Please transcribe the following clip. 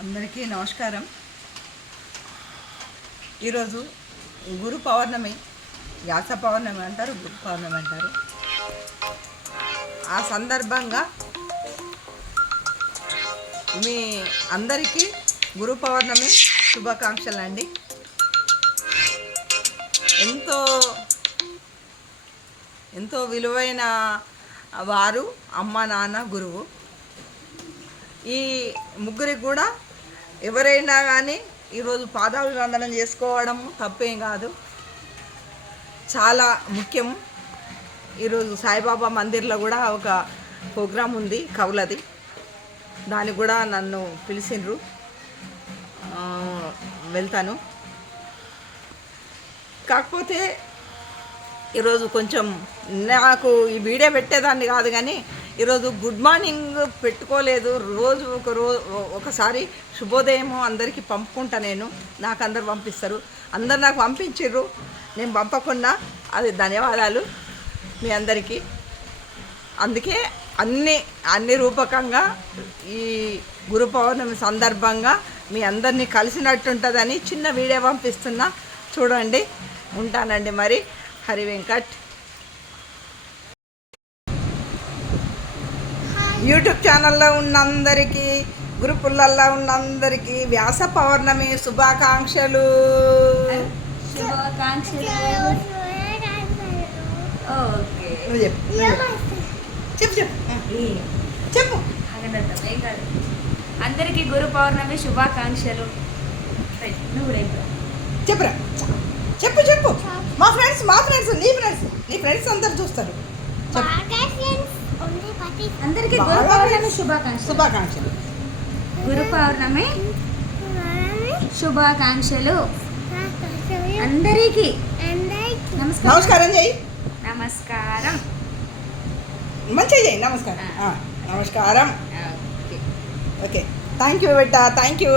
అందరికీ నమస్కారం. ఈరోజు గురు పౌర్ణమి, వ్యాస పౌర్ణమి అంటారు, గురు పౌర్ణమి అంటారు. ఆ సందర్భంగా మీ అందరికీ గురు పౌర్ణమి శుభాకాంక్షలు అండి. ఎంతో విలువైన వారు అమ్మ, నాన్న, గురువు. ఈ ముగ్గురికి కూడా ఎవరైనా కానీ ఈరోజు పాదాభివందనం చేసుకోవడం తప్పేం కాదు, చాలా ముఖ్యం. ఈరోజు సాయిబాబా మందిర్లో కూడా ఒక ప్రోగ్రాం ఉంది కవులది, దానికి కూడా నన్ను పిలిచిండ్రు, వెళ్తాను. కాకపోతే ఈరోజు కొంచెం నాకు ఈ వీడియో పెట్టేదాన్ని కాదు, కానీ ఈరోజు గుడ్ మార్నింగ్ పెట్టుకోలేదు. రోజు ఒకసారి శుభోదయము అందరికీ పంపుకుంటా నేను, నాకు అందరు పంపిస్తారు, అందరు నాకు పంపించారు, నేను పంపకుండా అది ధన్యవాదాలు మీ అందరికీ. అందుకే అన్ని రూపకంగా ఈ గురు పౌర్ణమి సందర్భంగా మీ అందరినీ కలిసినట్టుంటుందని చిన్న వీడియో పంపిస్తున్నా, చూడండి. ఉంటానండి మరి. హరి వెంకట్. యూట్యూబ్ ఛానల్లో ఉన్న అందరికీ, గ్రూపులలో ఉన్న అందరికీ వ్యాస పౌర్ణమి శుభాకాంక్షలు. చెప్పు. అందరికీ గురు పౌర్ణమి శుభాకాంక్షలు. చెప్పురా, చెప్పు. మా ఫ్రెండ్స్ నీ ఫ్రెండ్స్ అందరు చూస్తారు. అందరికీ గురు పౌర్ణమి శుభాకాంక్షలు. గురు పౌర్ణమి శుభాకాంక్షలు అందరికీ. నమస్కారం చేయి. నమస్కారం. మంచిగా చేయి. నమస్కారం. ఓకే. థ్యాంక్ యూ బెట్టా. Thank you.